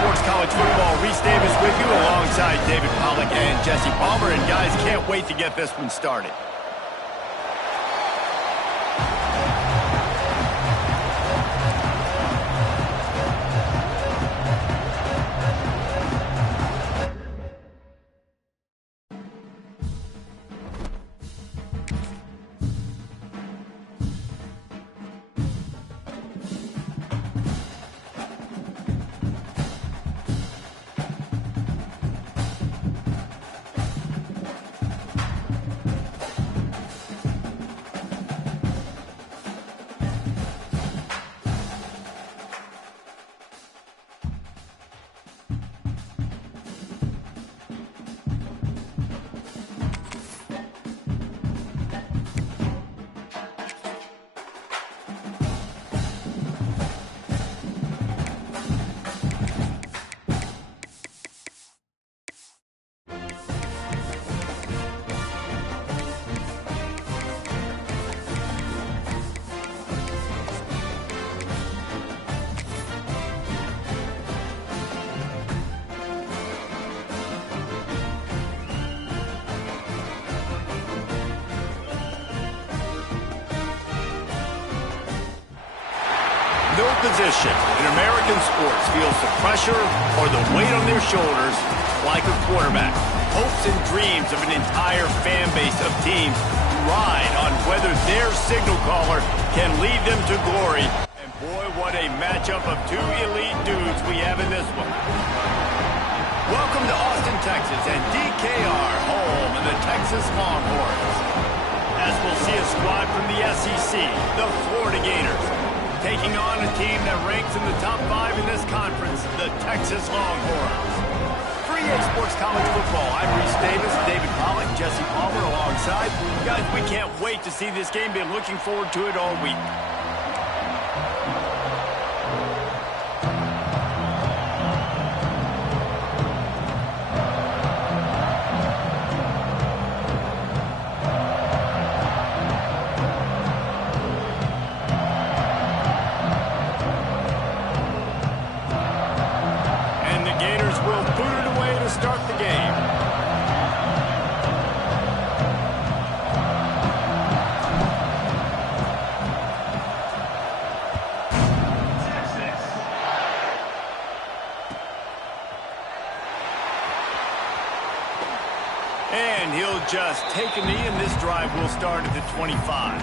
Sports College Football. Reese Davis with you alongside David Pollack and Jesse Palmer. And guys, can't wait to get this one started. No position in American sports feels the pressure or the weight on their shoulders like a quarterback. Hopes and dreams of an entire fan base of teams ride on whether their signal caller can lead them to glory. And boy, what a matchup of two elite dudes we have in this one. Welcome to Austin, Texas, and DKR, home of the Texas Longhorns. As we'll see a squad from the SEC, the Florida Gators, taking on a team that ranks in the top 5 in this conference, the Texas Longhorns. For EA Sports College Football, I'm Reese Davis, David Pollack, Jesse Palmer alongside. Guys, we can't wait to see this game. Been looking forward to it all week. Start the game. And he'll just take a knee, and this drive will start at the 25.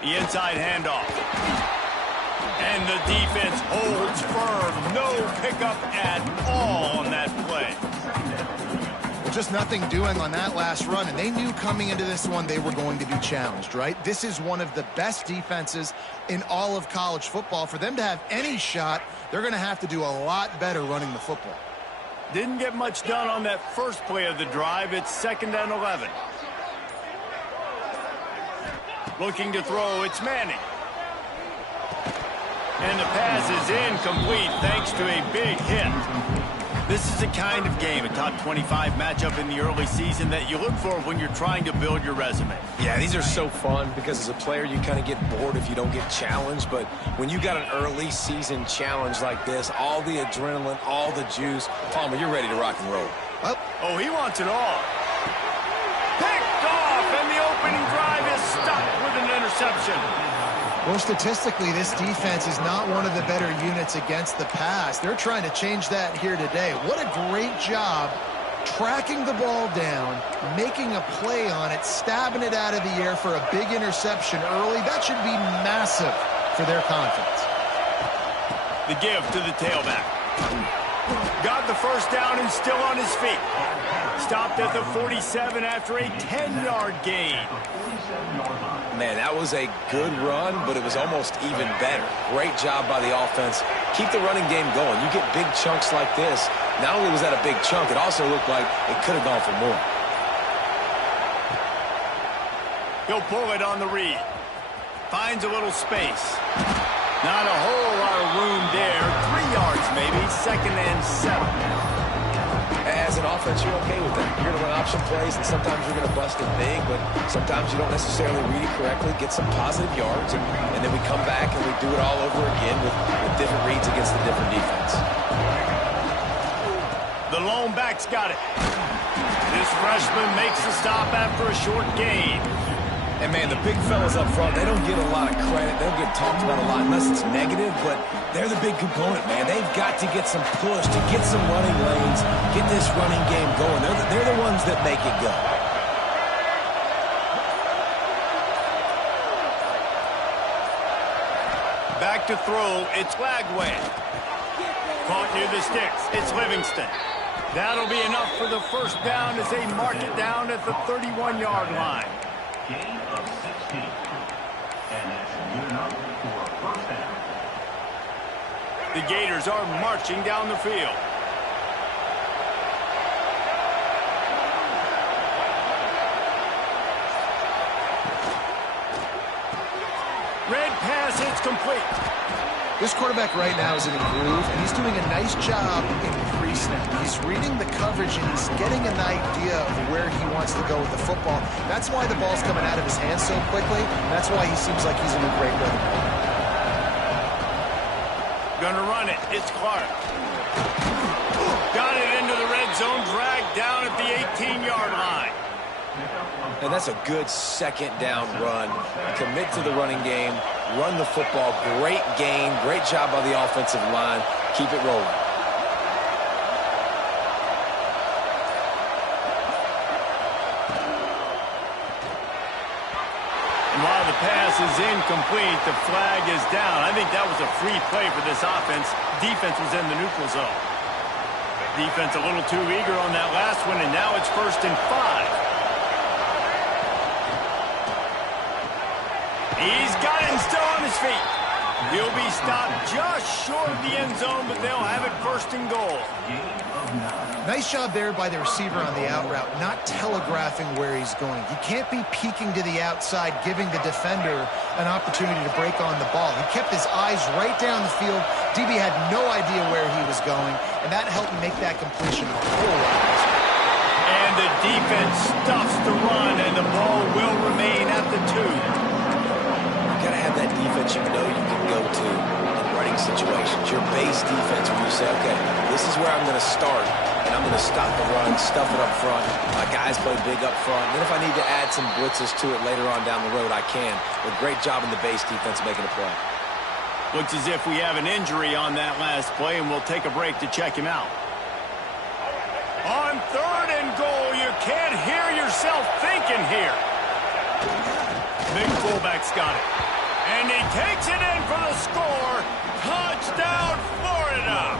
The inside handoff. And the defense holds firm. No pickup at all on that play. Well, just nothing doing on that last run, and they knew coming into this one they were going to be challenged, right? This is one of the best defenses in all of college football. For them to have any shot, they're going to have to do a lot better running the football. Didn't get much done on that first play of the drive. It's 2nd and 11. Looking to throw, it's Manning. And the pass is incomplete thanks to a big hit. This is the kind of game, a top 25 matchup in the early season, that you look for when you're trying to build your resume. Yeah, these are so fun because as a player you kind of get bored if you don't get challenged, but when you got an early season challenge like this, all the adrenaline, all the juice, Palmer, you're ready to rock and roll. Oh, he wants it all. Picked off, and the opening drive is stopped with an interception. Well, statistically, this defense is not one of the better units against the pass. They're trying to change that here today. What a great job tracking the ball down, making a play on it, stabbing it out of the air for a big interception early. That should be massive for their confidence. The give to the tailback. Got the first down and still on his feet. Stopped at the 47 after a 10-yard gain. Man, that was a good run, but it was almost even better. Great job by the offense. Keep the running game going. You get big chunks like this. Not only was that a big chunk, it also looked like it could have gone for more. He'll pull it on the read. Finds a little space. Not a whole lot of room there. 3 yards maybe. 2nd and 7. As an offense, you're okay with that. You're going to run option plays, and sometimes you're going to bust it big, but sometimes you don't necessarily read it correctly, get some positive yards, and then we come back and we do it all over again with different reads against the different defense. The lone back's got it. This freshman makes the stop after a short gain. And, man, the big fellas up front, they don't get a lot of credit. They don't get talked about a lot unless it's negative, but they're the big component, man. They've got to get some push, to get some running lanes, get this running game going. They're the ones that make it go. Back to throw, it's Lagway. Caught near the sticks, it's Livingston. That'll be enough for the first down as they mark it down at the 31-yard line. Gain of 16. And that's good enough for a first down. The Gators are marching down the field. Red pass, it's complete. This quarterback right now is in a groove, and he's doing a nice job in pre-snap. He's reading the coverage, and he's getting an idea of where he wants to go with the football. That's why the ball's coming out of his hands so quickly, and that's why he seems like he's in a great rhythm. Gonna run it. It's Clark. Got it into the red zone, dragged down at the 18-yard line. And that's a good second down run. Commit to the running game, run the football. Great gain, great job by the offensive line. Keep it rolling. And while the pass is incomplete, the flag is down. I think that was a free play for this offense. Defense was in the neutral zone. Defense a little too eager on that last one, and now it's 1st and 5. He's got it and still on his feet. He'll be stopped just short of the end zone, but they'll have it 1st and goal. Nice job there by the receiver on the out route, not telegraphing where he's going. You can't be peeking to the outside, giving the defender an opportunity to break on the ball. He kept his eyes right down the field. DB had no idea where he was going, and that helped make that completion a whole lot easier. And the defense stuffs the run, and the ball will remain at the 2. Got to have that defense you know you can go to in running situations. Your base defense where you say, okay, this is where I'm going to start, and I'm going to stop the run, stuff it up front. My guys play big up front. Then if I need to add some blitzes to it later on down the road, I can. But great job in the base defense making a play. Looks as if we have an injury on that last play, and we'll take a break to check him out. On 3rd and goal, you can't hear yourself thinking here. Big fullback's got it. And he takes it in for the score. Touchdown, Florida!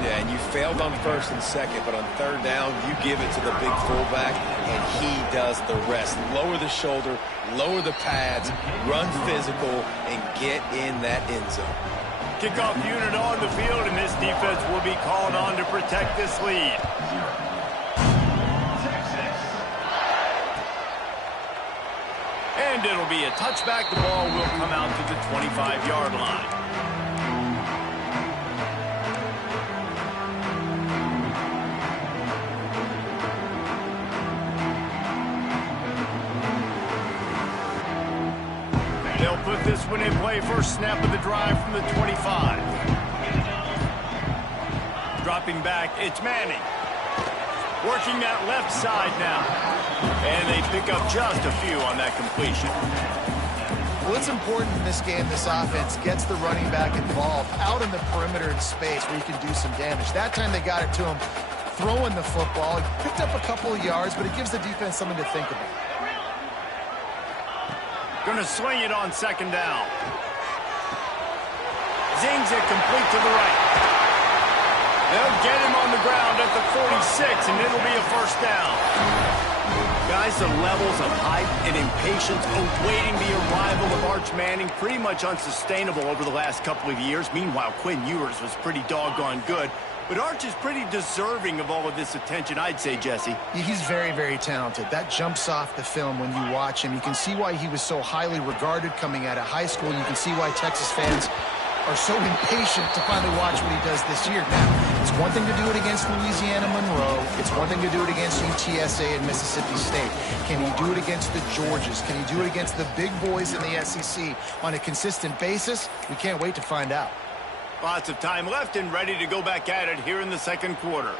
Yeah, and you failed on 1st and 2nd, but on 3rd down, you give it to the big fullback, and he does the rest. Lower the shoulder, lower the pads, run physical, and get in that end zone. Kickoff unit on the field, and this defense will be called on to protect this lead. And it'll be a touchback. The ball will come out to the 25-yard line. They'll put this one in play. First snap of the drive from the 25. Dropping back, it's Manning. Working that left side now. And they pick up just a few on that completion. Well, it's important in this game, this offense gets the running back involved out in the perimeter in space where he can do some damage. That time they got it to him throwing the football. He picked up a couple of yards, but it gives the defense something to think about. Gonna swing it on 2nd down. Zings it complete to the right. They'll get him on the ground at the 46, and it'll be a 1st down. Guys, the levels of hype and impatience awaiting the arrival of Arch Manning pretty much unsustainable over the last couple of years. Meanwhile, Quinn Ewers was pretty doggone good. But Arch is pretty deserving of all of this attention, I'd say, Jesse. He's very, very talented. That jumps off the film when you watch him. You can see why he was so highly regarded coming out of high school. You can see why Texas fans are so impatient to finally watch what he does this year. Now, It's one thing to do it against Louisiana Monroe. It's one thing to do it against UTSA and Mississippi State. Can he do it against the Georgias? Can he do it against the big boys in the SEC on a consistent basis? We can't wait to find out. Lots of time left and ready to go back at it here in the second quarter.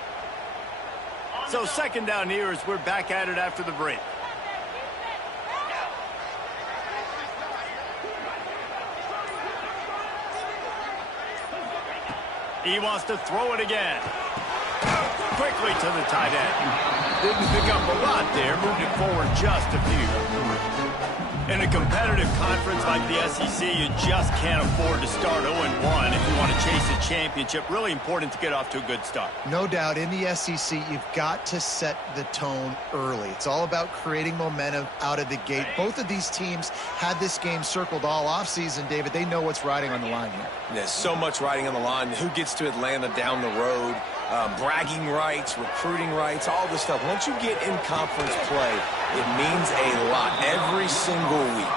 So second down here as we're back at it after the break. He wants to throw it again. Quickly to the tight end. Didn't pick up a lot there. Moved it forward just a few. In a competitive conference like the SEC, you just can't afford to start 0-1 if you want to chase a championship. Really important to get off to a good start. No doubt, in the SEC, you've got to set the tone early. It's all about creating momentum out of the gate. Both of these teams had this game circled all offseason, David. They know what's riding on the line here. There's so much riding on the line. Who gets to Atlanta down the road? Bragging rights, recruiting rights, all this stuff. Once you get in conference play, it means a lot every single week.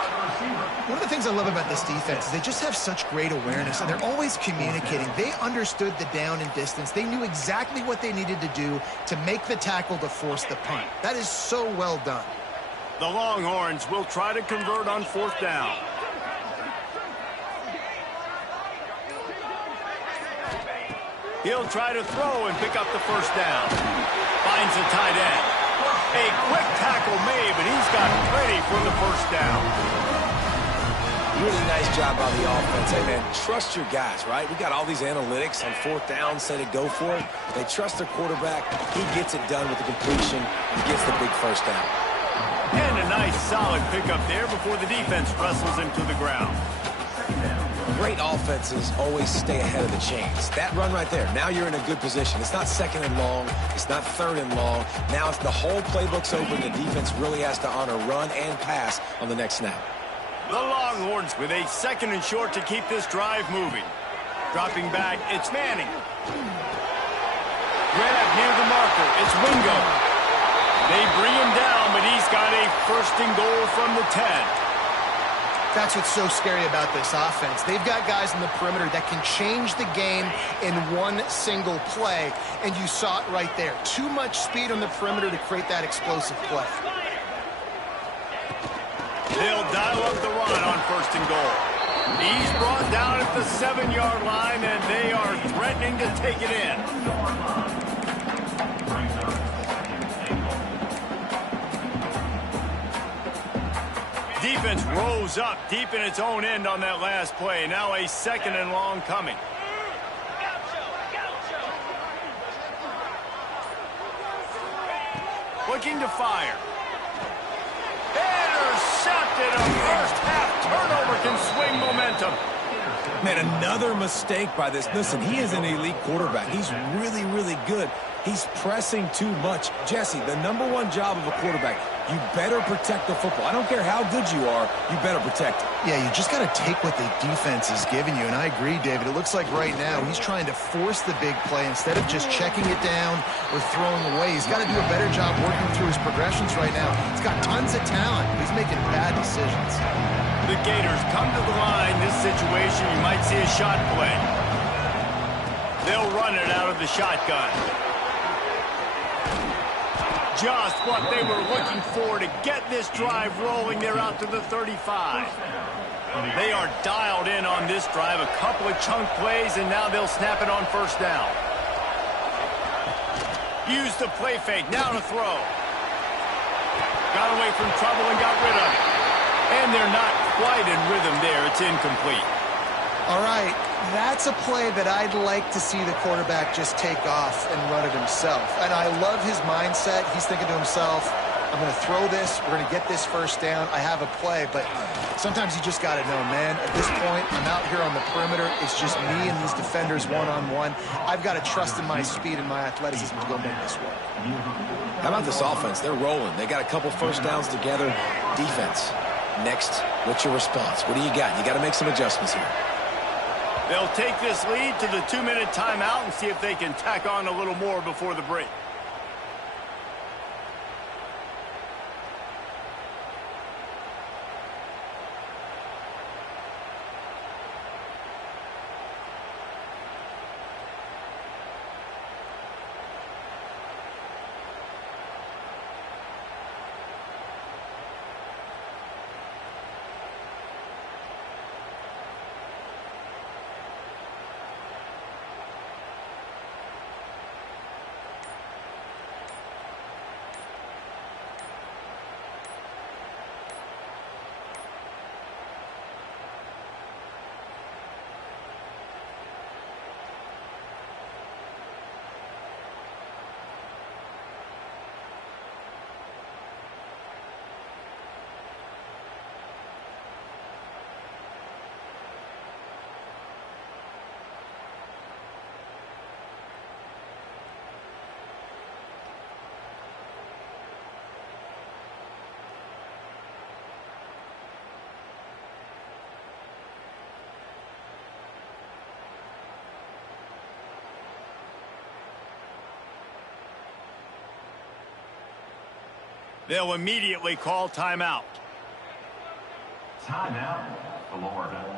One of the things I love about this defense is they just have such great awareness, and they're always communicating. They understood the down and distance. They knew exactly what they needed to do to make the tackle to force the punt. That is so well done. The Longhorns will try to convert on fourth down. He'll try to throw and pick up the first down. Finds the tight end. A quick tackle made, but he's got plenty for the first down. Really nice job by the offense. Hey, man, trust your guys, right? We got all these analytics on fourth down, say to go for it. They trust their quarterback. He gets it done with the completion and gets the big first down. And a nice solid pickup there before the defense wrestles him to the ground. Great offenses always stay ahead of the chains. That run right there, now you're in a good position. It's not second and long. It's not third and long. Now it's the whole playbook's open. The defense really has to honor run and pass on the next snap. The Longhorns with a second and short to keep this drive moving. Dropping back, it's Manning. Grab near the marker, it's Wingo. They bring him down, but he's got a first and goal from the 10. That's what's so scary about this offense. They've got guys in the perimeter that can change the game in one single play, and you saw it right there. Too much speed on the perimeter to create that explosive play. They'll dial up the run on first and goal. He's brought down at the 7-yard line, and they are threatening to take it in. Defense rose up deep in its own end on that last play. Now a second and long coming. Looking to fire. Intercepted. A first half turnover can swing momentum. Man, another mistake by this. Listen, he is an elite quarterback. He's really, really good. He's pressing too much. Jesse, the #1 job of a quarterback, you better protect the football. I don't care how good you are, you better protect it. Yeah, you just got to take what the defense is giving you, and I agree, David. It looks like right now he's trying to force the big play instead of just checking it down or throwing away. He's got to do a better job working through his progressions right now. He's got tons of talent. He's making bad decisions. The Gators come to the line. This situation, you might see a shot play. They'll run it out of the shotgun. Just what they were looking for to get this drive rolling. They're out to the 35. They are dialed in on this drive. A couple of chunk plays, and now they'll snap it on first down. Use the play fake. Now to throw. Got away from trouble and got rid of it. And they're not quite in rhythm there. It's incomplete. All right, that's a play that I'd like to see the quarterback just take off and run it himself. And I love his mindset. He's thinking to himself, I'm going to throw this. We're going to get this first down. I have a play, but sometimes you just got to know, man, at this point, I'm out here on the perimeter. It's just me and these defenders one-on-one. I've got to trust in my speed and my athleticism to go make this work. How about this offense? They're rolling. They got a couple first downs together. Defense. Next, what's your response? What do you got? You got to make some adjustments here. They'll take this lead to the 2-minute timeout and see if they can tack on a little more before the break. They'll immediately call timeout. Timeout, Florida.